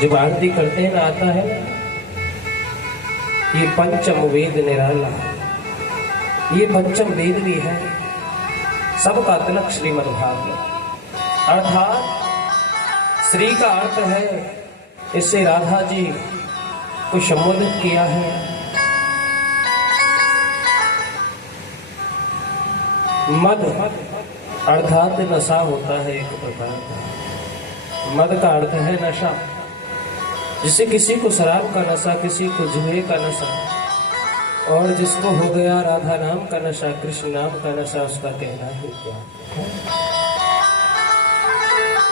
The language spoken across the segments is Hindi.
जब आरती करते हैं ना आता है ये पंचम वेद निराला, ये पंचम वेद भी है, सबका तिलक श्रीमद्भागवत। अर्थात श्री का अर्थ है, इससे राधा जी को संबोधित किया है। मद अर्थात नशा होता है एक प्रकार का। मद का अर्थ है नशा, जिसे किसी को शराब का नशा, किसी को जुए का नशा, और जिसको हो गया राधा नाम का नशा, कृष्ण नाम का नशा, उसका कहना ही क्या।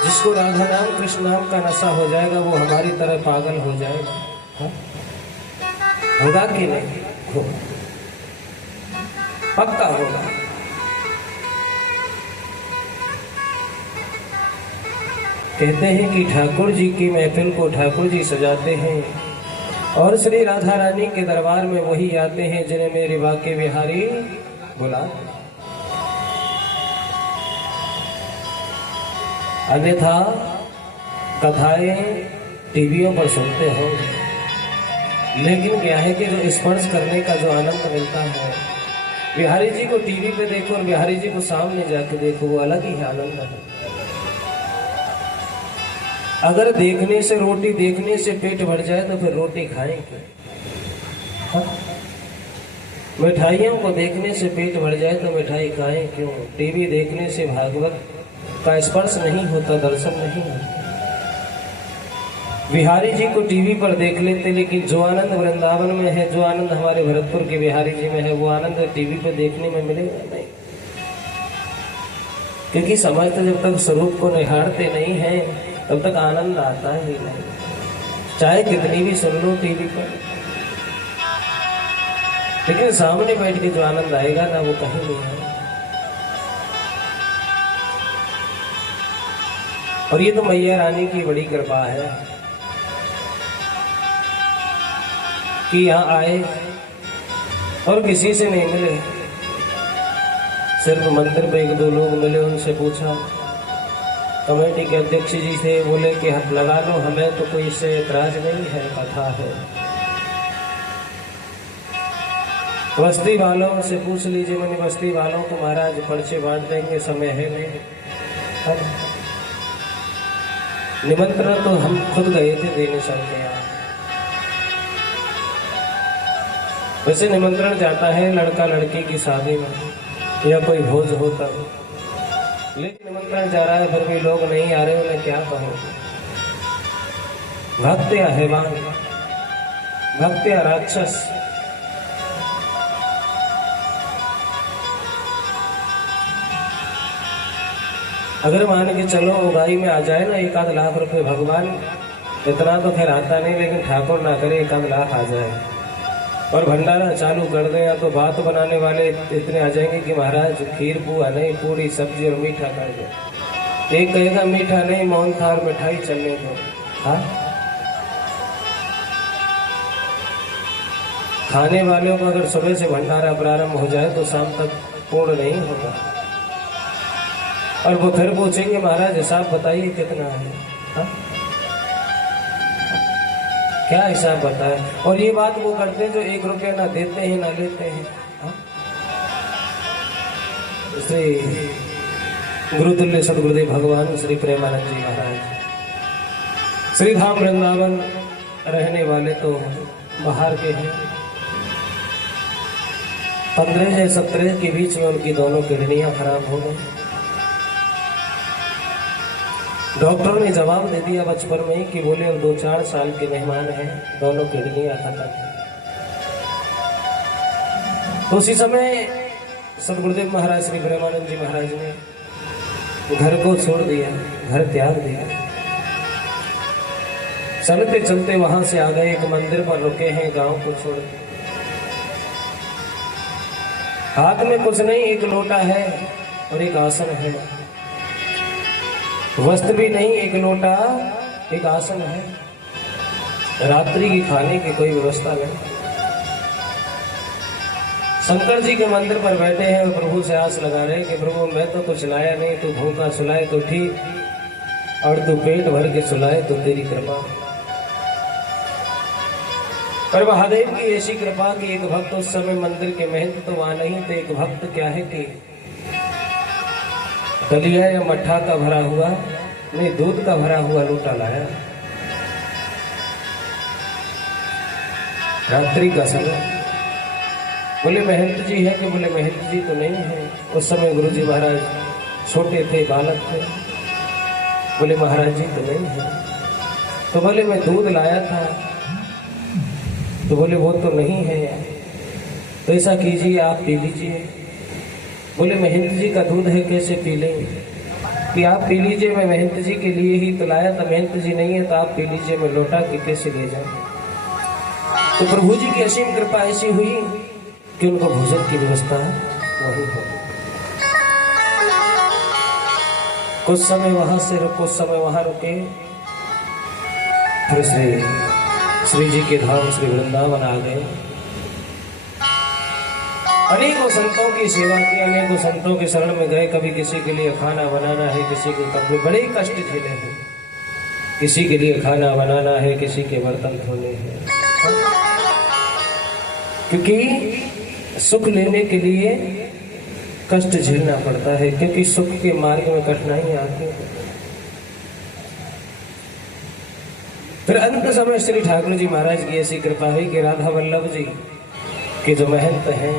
जिसको राधा नाम कृष्ण नाम का नशा हो जाएगा वो हमारी तरह पागल हो जाएगा। होगा कि नहीं? होगा, पक्का होगा। कहते हैं कि ठाकुर जी की महफिल को ठाकुर जी सजाते हैं और श्री राधा रानी के दरबार में वही आते हैं जिन्हें मेरे बाके बिहारी बुलाते। अन्यथा कथाएं टीवियों पर सुनते हो, लेकिन क्या है कि जो स्पर्श करने का जो आनंद मिलता है, बिहारी जी को टीवी पे देखो और बिहारी जी को सामने जाके देखो, वो अलग ही आनंद है। अगर देखने से, रोटी देखने से पेट भर जाए तो फिर रोटी खाएंगे? मिठाइयों को देखने से पेट भर जाए तो मिठाई खाएं क्यों? टीवी देखने से भागवत का स्पर्श नहीं होता, दर्शन नहीं होता। बिहारी जी को टीवी पर देख लेते, लेकिन जो आनंद वृंदावन में है, जो आनंद हमारे भरतपुर के बिहारी जी में है, वो आनंद टीवी पर देखने में मिलेगा नहीं। क्योंकि समझते जब तक स्वरूप को निहारते नहीं है तब तक आनंद आता ही नहीं, चाहे कितनी भी सुन लो टीवी पर। लेकिन सामने बैठ के जो आनंद आएगा ना, वो कहीं नहीं है। और ये तो मैया रानी की बड़ी कृपा है कि यहाँ आए और किसी से नहीं मिले, सिर्फ मंदिर पे एक दो लोग मिले, उनसे पूछा, कमेटी के अध्यक्ष जी से बोले कि हाथ लगा लो, हमें तो कोई इससे एतराज नहीं है, कथा है। बस्ती वालों से पूछ लीजिए, मैंने बस्ती वालों को महाराज पर्चे बांट देंगे, समय है नहीं। निमंत्रण तो हम खुद गए थे देने सबके यहाँ। वैसे निमंत्रण जाता है लड़का लड़की की शादी में या कोई भोज होता है, लेकिन निमंत्रण जा रहा है फिर भी लोग नहीं आ रहे, उन्हें क्या कहो? भक्त या हैवान, भक्त या राक्षस? अगर मान के चलो उगाई में आ जाए ना 1 आध लाख रुपए, भगवान इतना तो खैर आता नहीं, लेकिन ठाकुर ना करे 1 आध लाख आ जाए और भंडारा चालू कर दे, या तो बात बनाने वाले इतने आ जाएंगे कि महाराज खीर पुआ नहीं, पूरी सब्जी और मीठा कर दो। एक कहेगा मीठा नहीं, मोहन थाल मिठाई चलने दो। हाँ, खाने वालों को अगर सुबह से भंडारा प्रारंभ हो जाए तो शाम तक पूर्ण नहीं होगा, और वो फिर पूछेंगे महाराज हिसाब बताइए कितना है। हाँ? क्या हिसाब बताए? और ये बात वो करते हैं जो 1 रुपया ना देते हैं ना लेते हैं। श्री गुरुतुल्य सदगुरुदेव भगवान श्री प्रेमानंद जी महाराज, श्री धाम वृंदावन रहने वाले तो बाहर के हैं। 15 या 17 के बीच में उनकी दोनों किडनियां खराब हो गई। डॉक्टर ने जवाब दे दिया बचपन में कि बोले अब 2-4 साल के मेहमान हैं, दोनों किडनियां खत्म। तो उसी समय सदगुरुदेव महाराज श्री प्रेमानंद जी महाराज ने घर को छोड़ दिया, घर त्याग दिया। चलते चलते वहां से आ गए, एक मंदिर पर रुके हैं, गांव को छोड़ के। हाथ में कुछ नहीं, एक लोटा है और एक आसन है। वस्त्र भी नहीं, एक लोटा एक आसन है। रात्रि की खाने की कोई व्यवस्था नहीं। शंकर जी के मंदिर पर बैठे हैं, प्रभु से आस लगा रहे हैं कि प्रभु मैं तो कुछ लाया नहीं, तू भूखा सुलाए तो ठीक, और तू पेट भर के सुलाए तो तेरी कृपा। पर महादेव की ऐसी कृपा कि एक भक्त उस समय मंदिर के महंत तो वहां नहीं थे। एक भक्त क्या है कि दलिया या मट्ठा का भरा हुआ नहीं, दूध का भरा हुआ लोटा लाया। रात्रि का समय। बोले महंत जी है कि? बोले महंत जी तो नहीं है। उस समय गुरु जी महाराज छोटे थे, बालक थे। बोले महाराज जी तो नहीं है। तो बोले मैं दूध लाया था। तो बोले वो तो नहीं है। तो ऐसा कीजिए आप पी लीजिए। बोले महंत जी का दूध है, कैसे पी लेंगे? कि आप पी लीजिए, मैं महंत जी के लिए ही तो लाया था, महंत जी नहीं है तो आप पी लीजिए, मैं लौटा के कैसे ले जाऊं? तो प्रभु जी की असीम कृपा ऐसी हुई कि उनको भोजन की व्यवस्था वही हो। कुछ समय वहां से रुक, कुछ समय वहां रुके, फिर श्री जी के धाम श्री वृंदावन आ गए। अनेकों संतों की सेवा की, अनेकों संतों के शरण में गए। कभी किसी के लिए खाना बनाना है, किसी के कपड़े, बड़े कष्ट झेले हैं। किसी के लिए खाना बनाना है, किसी के बर्तन धोने हैं। क्योंकि सुख लेने के लिए कष्ट झेलना पड़ता है, क्योंकि सुख के मार्ग में कठिनाई आती है। फिर अंत समय श्री ठाकुर जी महाराज की ऐसी कृपा हुई कि राधा वल्लभ जी के जो महंत हैं,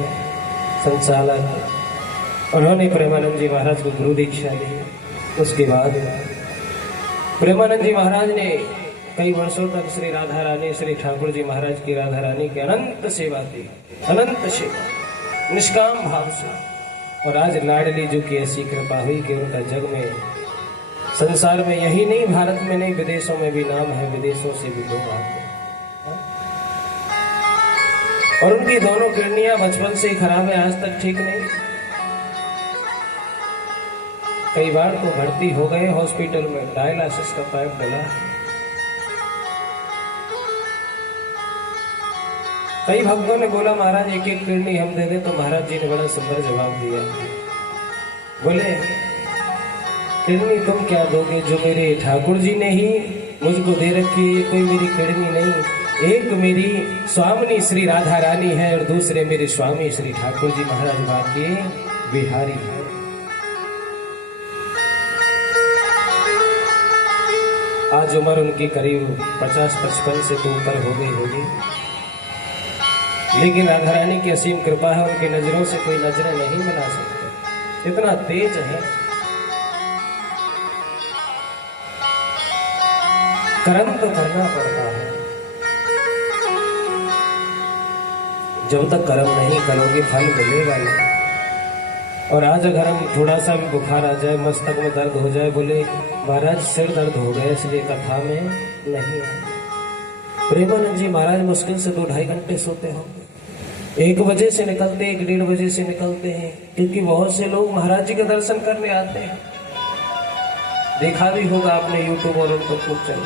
संचालक, उन्होंने प्रेमानंद जी महाराज को गुरु दीक्षा दी। उसके बाद प्रेमानंद जी महाराज ने कई वर्षों तक श्री राधा रानी, श्री ठाकुर जी महाराज की राधा रानी की अनंत सेवा की, अनंत सेवा निष्काम भाव से। और आज लाडली जी की ऐसी कृपा हुई कि उनका जग में, संसार में, यही नहीं भारत में नहीं, विदेशों में भी नाम है, विदेशों से भी लोग आते हैं। और उनकी दोनों किडनियां बचपन से ही खराब है, आज तक ठीक नहीं। कई बार तो भर्ती हो गए हॉस्पिटल में, डायलिसिस का पाइप डला। कई भक्तों ने बोला महाराज एक एक किडनी हम दे दें, तो महाराज जी ने बड़ा सुंदर जवाब दिया। बोले किडनी तुम क्या दोगे, जो मेरे ठाकुर जी ने ही मुझको दे रखी है, कोई मेरी किडनी नहीं। एक मेरी स्वामिनी श्री राधा रानी है और दूसरे मेरे स्वामी श्री ठाकुर जी महाराज बाकी बिहारी है। आज उम्र उनकी करीब 50-55 से तो ऊपर हो गई होगी, लेकिन राधा रानी की असीम कृपा है, उनकी नजरों से कोई नजरें नहीं मिला सकते, इतना तेज है। कर्म तो करना पड़ता है। जब तक कर्म नहीं करोगे फल मिलेगा नहीं। और आज अगर हम थोड़ा सा भी बुखार आ जाए, मस्तक में दर्द हो जाए, बोले महाराज सिर दर्द हो गया इसलिए कथा में नहीं है। प्रेमानंद जी महाराज मुश्किल से 2-2.5 घंटे सोते होंगे। 1 बजे से निकलते, 1-1.5 बजे से निकलते हैं, क्योंकि बहुत से लोग महाराज जी के दर्शन करने आते हैं। देखा भी होगा आपने यूट्यूब और उनको खूब चल,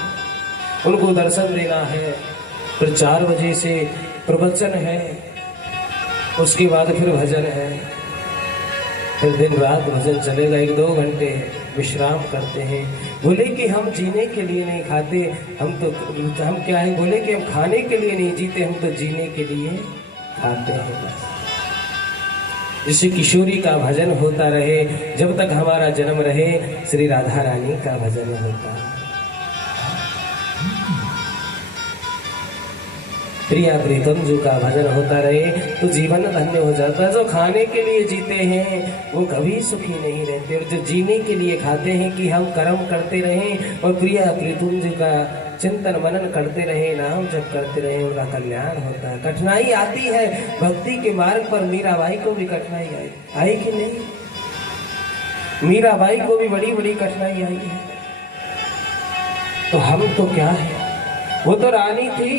उनको दर्शन देना है। फिर 4 बजे से प्रवचन है, उसके बाद फिर भजन है, फिर दिन रात भजन चलेगा। 1-2 घंटे विश्राम करते हैं। बोले कि हम जीने के लिए नहीं खाते, हम क्या है, बोले कि हम खाने के लिए नहीं जीते, हम तो जीने के लिए खाते हैं। जिससे किशोरी का भजन होता रहे, जब तक हमारा जन्म रहे श्री राधा रानी का भजन होता है। प्रिया प्रीतम जी का भजन होता रहे तो जीवन धन्य हो जाता है। जो खाने के लिए जीते हैं वो कभी सुखी नहीं रहते, और जो जीने के लिए खाते हैं कि हम कर्म करते रहें और प्रिया प्रीतम जी का चिंतन मनन करते रहे, नाम जप करते रहे, उनका कल्याण होता है। कठिनाई आती है भक्ति के मार्ग पर। मीराबाई को भी कठिनाई आई कि नहीं? मीराबाई को भी बड़ी बड़ी कठिनाई आई है। तो हम तो क्या है, वो तो रानी थी।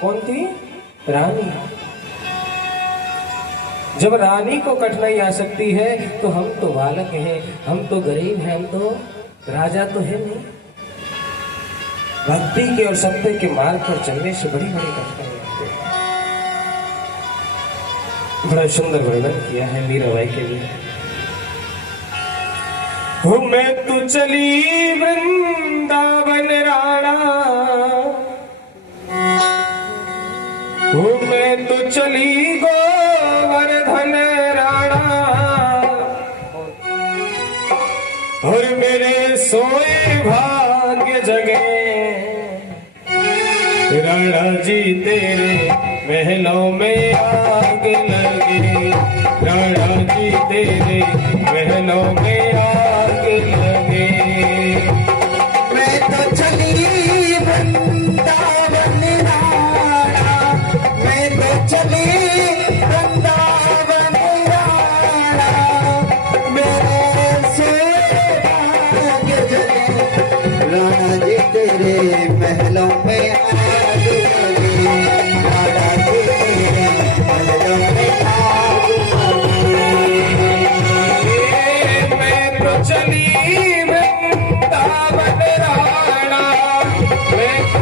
कौन थी? रानी। जब रानी को कठिनाई आ सकती है तो हम तो बालक हैं, हम तो गरीब हैं, हम तो राजा तो है नहीं। भक्ति के और सत्य के मार्ग पर चलने से बड़ी बड़ी कठिनाई आती है। बड़ा सुंदर वर्णन किया है मीराबाई के लिए। हो मैं तो चली वृंदावन राणा, मैं तो चली गोवर्धन राणा और मेरे सोए भाग्य जगे। राणा जी तेरे महलों में आग लगे, राणा जी तेरे महलों में आग लगे। मैं तो चली वृंदावन राणा, मैं तो चली वृंदावन राणा, मेरे से भाग्य जगे। राणा जी तेरे महलों में आग लगी, राणा जी तेरे महलों में आग लगी। मैं तो चली वृंदावन राणा, मैं तो